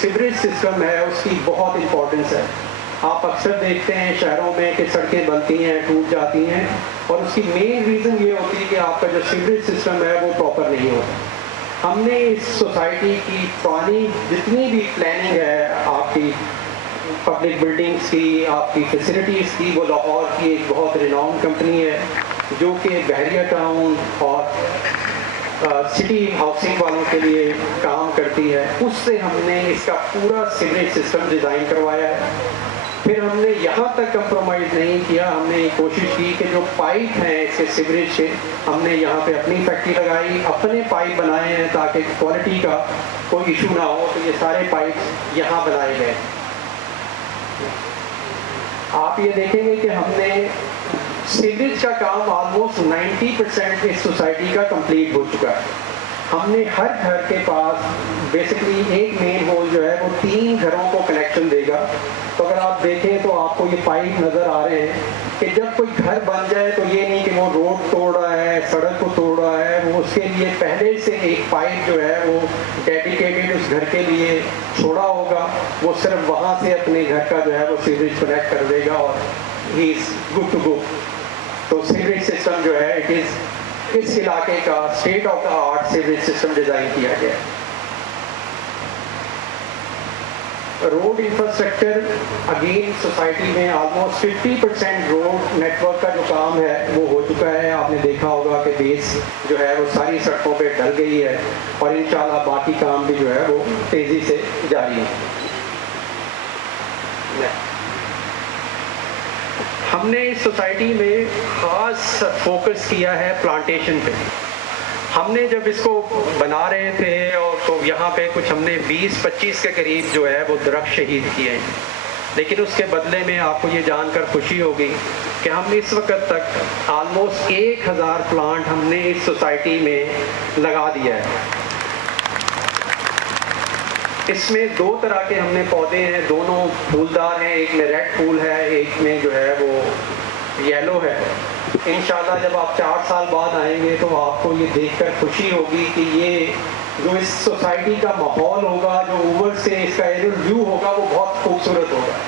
Sewerage system ہے اس کی بہت امپورٹنس ہے. آپ اکثر دیکھتے ہیں شہروں میں کہ سڑکیں بنتی ہیں ٹوٹ جاتی ہیں اور اس کی مین ریزن یہ ہوتی ہے کہ آپ کا جو سیوریج سسٹم ہے وہ پراپر نہیں ہوتا. ہم نے اس سوسائٹی کی پرانی جتنی بھی پلاننگ ہے آپ کی پبلک بلڈنگس کی آپ کی فیسلٹیز کی وہ لاہور کی ایک بہت ریناؤن کمپنی ہے جو کہ بحریہ ٹاؤن اور سٹی ہاؤسنگ والوں کے لیے کام کرتی ہے. اس سے ہم نے اس کا پورا سیوریج سسٹم ڈیزائن کروایا ہے. پھر ہم نے یہاں تک کمپرومائز نہیں کیا, ہم نے کوشش کی کہ جو پائپ ہیں اس کے سیوریج کے ہم نے یہاں پہ اپنی فیکٹری لگائی, اپنے پائپ بنائے ہیں تاکہ کوالٹی کا کوئی ایشو نہ ہو. تو یہ سارے پائپ یہاں بنائے گئے. آپ یہ دیکھیں گے کہ ہم نے سیوریج کا کام آلموسٹ 90% اس سوسائٹی کا کمپلیٹ ہو چکا ہے. ہم نے ہر گھر کے پاس بیسکلی ایک مین ہول جو ہے وہ 3 گھروں کو کنیکشن دے گا. تو اگر آپ دیکھیں تو آپ کو یہ پائپ نظر آ رہے ہیں کہ جب کوئی گھر بن جائے تو یہ نہیں کہ وہ روڈ توڑ رہا ہے, سڑک کو توڑ رہا ہے, وہ اس کے لیے پہلے سے ایک پائپ جو ہے وہ ڈیڈیکیٹڈ اس گھر کے لیے چھوڑا ہوگا. وہ صرف وہاں سے اپنے گھر کا جو ہے وہ سیوریج کنیکٹ کر دے گا اور ہی از گڈ ٹو گو. تو سیوریج سسٹم جو ہے اٹ از اس علاقے کا state of the art sewerage system design کیا گیا ہے. روڈ انفراسٹرکچر اگین سوسائٹی میں آلموسٹ 50% روڈ نیٹ ورک کا جو کام ہے وہ ہو چکا ہے. آپ نے دیکھا ہوگا کہ بیس جو ہے وہ ساری سڑکوں پہ ڈل گئی ہے اور انشاءاللہ باقی کام بھی جو ہے وہ تیزی سے جاری ہے. ہم نے اس سوسائٹی میں خاص فوکس کیا ہے پلانٹیشن پہ. ہم نے جب اس کو بنا رہے تھے اور تو یہاں پہ کچھ ہم نے 20-25 کے قریب جو ہے وہ درخت شہید کیے ہیں, لیکن اس کے بدلے میں آپ کو یہ جان کر خوشی ہوگی کہ ہم اس وقت تک آلموسٹ 1000 پلانٹ ہم نے اس سوسائٹی میں لگا دیا ہے. اس میں 2 طرح کے ہم نے پودے ہیں, دونوں پھولدار ہیں, ایک میں ریڈ پھول ہے, ایک میں جو ہے وہ یلو ہے. انشاءاللہ جب آپ 4 سال بعد آئیں گے تو آپ کو یہ دیکھ کر خوشی ہوگی کہ یہ جو اس سوسائٹی کا ماحول ہوگا, جو اوور سے اس کا ایریل ویو ہوگا وہ بہت خوبصورت ہوگا.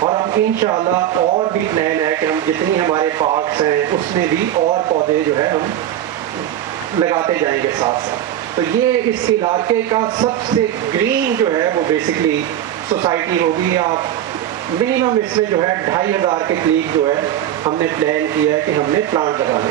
اور ہم انشاءاللہ اور بھی پلان ہے کہ ہم جتنی ہمارے پارکس ہیں اس میں بھی اور پودے جو ہے ہم لگاتے جائیں گے ساتھ ساتھ. تو یہ اس علاقے کا سب سے گرین جو ہے وہ بیسکلی سوسائٹی ہوگی. آپ منیمم اس میں جو ہے 2500 کے قریب جو ہے ہم نے پلان کیا ہے کہ ہم نے پلانٹ لگانے.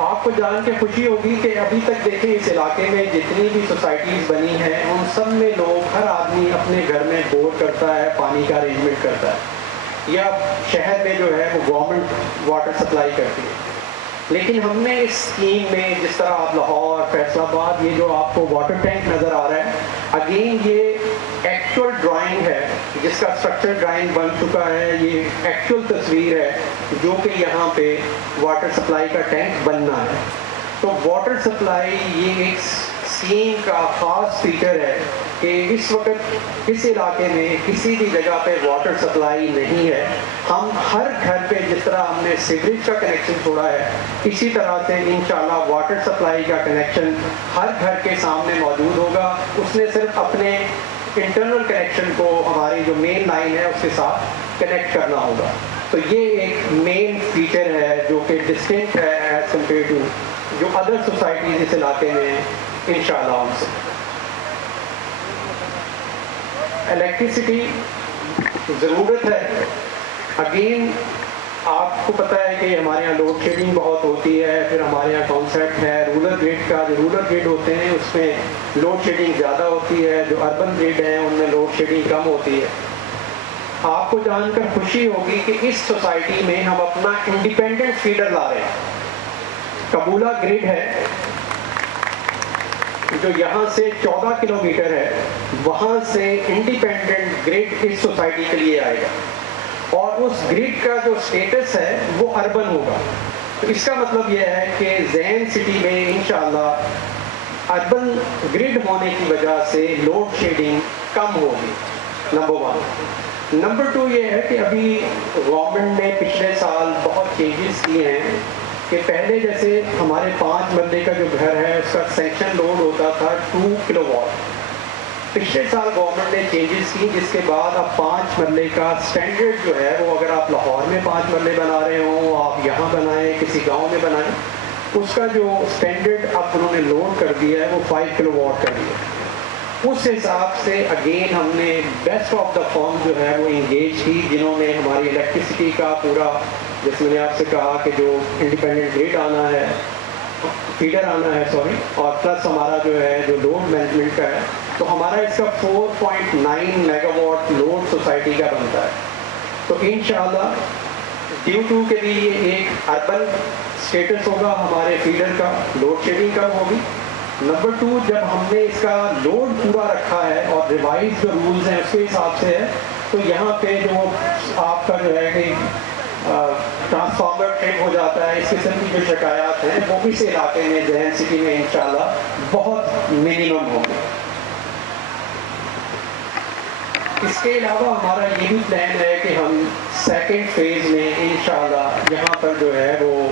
آپ کو جان کے خوشی ہوگی کہ ابھی تک دیکھیں اس علاقے میں جتنی بھی سوسائٹیز بنی ہیں ان سب میں لوگ, ہر آدمی اپنے گھر میں بور کرتا ہے, پانی کا ارینجمنٹ کرتا ہے, یا شہر میں جو ہے وہ گورنمنٹ واٹر سپلائی کرتی ہے. لیکن ہم نے اس اسکیم میں جس طرح آپ لاہور, فیصل آباد, یہ جو آپ کو واٹر ٹینک نظر آ رہا ہے, اگین یہ ایکچوئل ڈرائنگ ہے جس کا اسٹرکچر ڈرائنگ بن چکا ہے. یہ ایکچوئل تصویر ہے جو کہ یہاں پہ واٹر سپلائی کا ٹینک بننا ہے. تو واٹر سپلائی یہ ایک اسکیم کا خاص فیچر ہے کہ اس وقت اس علاقے میں کسی بھی جگہ پہ واٹر سپلائی نہیں ہے. ہم ہر گھر پہ جس طرح ہم نے سیوریج کا کنیکشن چھوڑا ہے اسی طرح سے انشاءاللہ واٹر سپلائی کا کنیکشن ہر گھر کے سامنے موجود ہوگا. اس نے صرف اپنے انٹرنل کنیکشن کو ہماری جو مین لائن ہے اس کے ساتھ کنیکٹ کرنا ہوگا. تو یہ ایک مین فیچر ہے جو کہ ڈسٹنکٹ ہے ایز کمپیئر ٹو جو ادر سوسائٹیز اس علاقے میں انشاءاللہ ان سے. الیکٹریسٹی ضرورت ہے. اگین آپ کو پتہ ہے کہ ہمارے یہاں لوڈ شیڈنگ بہت ہوتی ہے. پھر ہمارے یہاں کانسیپٹ ہے رورل گرڈ کا. جو رورل گرڈ ہوتے ہیں اس میں لوڈ شیڈنگ زیادہ ہوتی ہے, جو اربن گرڈ ہیں ان میں لوڈ شیڈنگ کم ہوتی ہے. آپ کو جان کر خوشی ہوگی کہ اس سوسائٹی میں ہم اپنا انڈیپینڈنٹ فیڈر لا رہے ہیں. قبولہ گرڈ ہے جو یہاں سے 14 کلومیٹر ہے, وہاں سے انڈیپینڈنٹ گرڈ اس سوسائٹی کے لیے آئے گا اور اس گرڈ کا جو سٹیٹس ہے وہ اربن ہوگا. تو اس کا مطلب یہ ہے کہ زین سٹی میں انشاءاللہ اربن گرڈ ہونے کی وجہ سے لوڈ شیڈنگ کم ہوگی. نمبر 1. نمبر 2 یہ ہے کہ ابھی گورنمنٹ نے پچھلے سال بہت چینجز کیے ہیں کہ پہلے جیسے ہمارے 5 مرلے کا جو گھر ہے اس کا سینکشن لوڈ ہوتا تھا پچھلے سال گورنمنٹ نے چینجز کی جس کے بعد اب 5 مرلے کا اسٹینڈرڈ جو ہے وہ اگر آپ لاہور میں 5 مرلے بنا رہے ہوں، آپ یہاں بنائیں، کسی گاؤں میں بنائیں، اس کا جو اسٹینڈرڈ اب انہوں نے لوڈ کر دیا ہے وہ 5 کلو واٹ کر دیا ہے۔ اس حساب سے اگین ہم نے بیسٹ آف دا فرم جو ہے وہ انگیج کی، جنہوں نے ہماری الیکٹریسٹی کا پورا، جس میں نے آپ سے کہا کہ جو انڈیپینڈنٹ گریڈ آنا ہے، فیڈر آنا ہے سوری، اور پلس ہمارا جو ہے جو لوڈ مینجمنٹ کا ہے، تو ہمارا اس کا 4.9 میگا واٹ لوڈ سوسائٹی کا بنتا ہے۔ تو انشاءاللہ ڈیو ٹو کے بھی یہ ایک اربن اسٹیٹس ہوگا ہمارے فیڈر کا، لوڈ شیڈنگ کم ہوگی۔ نمبر 2، جب ہم نے اس کا لوڈ پورا رکھا ہے اور ریوائز جو رولز ہیں اس کے حساب سے ہے، تو یہاں پہ جو آپ کا جو ہے کہ ٹرانسفارمر ٹرپ ہو جاتا ہے، اس قسم کی جو شکایات ہیں وہ اس علاقے میں ذہن سٹی میں انشاءاللہ بہت منیمم ہوں گے۔ اس کے علاوہ ہمارا یہ بھی پلان ہے کہ ہم سیکنڈ فیز میں انشاءاللہ یہاں پر جو ہے وہ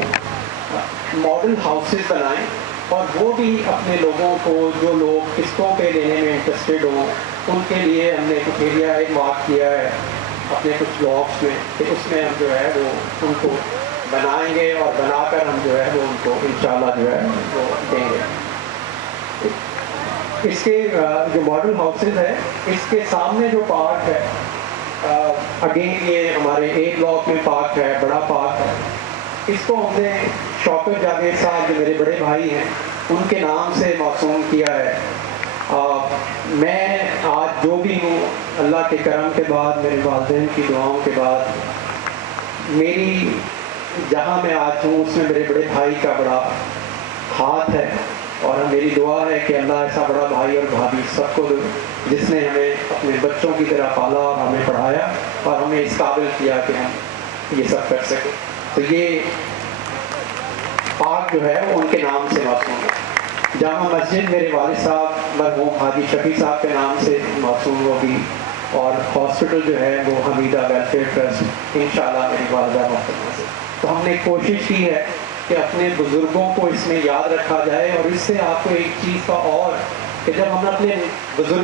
ماڈل ہاؤسز بنائیں، اور وہ بھی اپنے لوگوں کو، جو لوگ قسطوں پہ لینے میں انٹرسٹیڈ ہوں، ان کے لیے ہم نے کچھ ایریا مارک کیا ہے اپنے کچھ بلاکس میں، کہ اس میں ہم جو ہے وہ ان کو بنائیں گے اور بنا کر ہم جو ہے وہ ان کو انشاءاللہ جو ہے وہ دیں گے۔ اس کے جو ماڈل ہاؤسز ہے، اس کے سامنے جو پارک ہے، اگین یہ ہمارے A بلاک میں پارک ہے، بڑا پارک ہے، اس کو ہم نے شوکت جاوید صاحب جو میرے بڑے بھائی ہیں ان کے نام سے موسوم کیا ہے۔ میں آج جو بھی ہوں، اللہ کے کرم کے بعد، میرے والدین کی دعاؤں کے بعد، میری جہاں میں آج ہوں اس میں میرے بڑے بھائی کا بڑا ہاتھ ہے، اور میری دعا ہے کہ اللہ ایسا بڑا بھائی اور بھابھی سب کو، جس نے ہمیں اپنے بچوں کی طرح پالا اور ہمیں پڑھایا اور ہمیں اس قابل کیا کہ ہم یہ سب کر سکیں۔ تو یہ پارک جو ہے وہ ان کے نام سے موسوم ہے۔ جامع مسجد میرے والد صاحب مرحوم حاجی شفیع صاحب کے نام سے موسوم ہوگی، اور ہاسپٹل جو ہے وہ حمیدہ ویلفیئر ٹرسٹ انشاءاللہ میری والدہ محترمہ سے۔ تو ہم نے کوشش کی ہے کہ اپنے بزرگوں کو اس میں یاد رکھا جائے، اور اس سے آپ کو ایک چیز کا اور، کہ جب ہم اپنے بزرگ